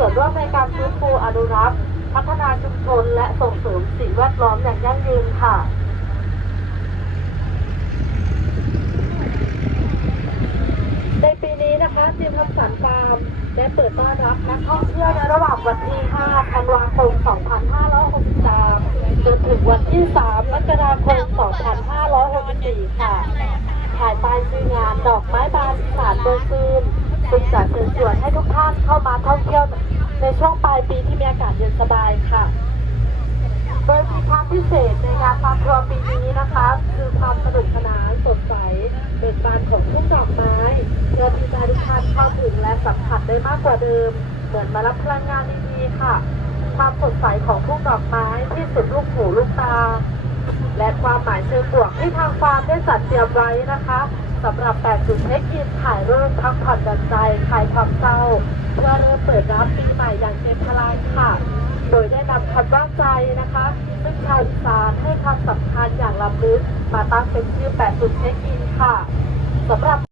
ส่วนร่วมในการฟื้นฟูอนุรักษ์ พัฒนาชุมชนและส่งเสริมสิ่งแวดล้อมอย่างยั่งยืนค่ะในปีนี้นะคะทีมทำสารฟาร์มได้เปิดต้อนรับนักท่องเที่ยวในระหว่างวันที่ 5 ธันวาคม 2563 จนถึงวันที่ 3 มกราคม 2564 ค่ะ ภายใต้ชื่องานดอกไม้บานสานเบอร์ซูนซึ่งจะเชิญชวนให้ทุกท่านเข้ามาท่องเที่ยวใน ช่วงปลายปีที่มีอากาศเย็นสบายค่ะ โดยมีความพิเศษในงานฟาร์มทัวร์ปีนี้นะคะ คือความสนุกสนานสดใสเบิกบานของทุ่งดอกไม้เพื่อที่จะให้ทุกท่านเข้าถึงและสัมผัสได้มากกว่าเดิม เหมือนมารับพลังงานดีๆค่ะ ความสดใสของทุ่งดอกไม้ที่สุดลูกหูลูกตา และความหมายเชิงบวกที่ทางฟาร์มได้จัดเตรียมไว้นะคะสำหรับ8จุดเช็คอินถ่ายรูปพักผ่อนหย่อนใจคลายความเศร้าเพื่อเริ่ม อย่างเต็มพลังค่ะ โดยได้นำคำว่าใจนะคะซึ่งชาวอีสานให้ความสำคัญอย่างล้ำลึกมาตั้งเป็นชื่อ8จุดเช็คอินค่ะสำหรับ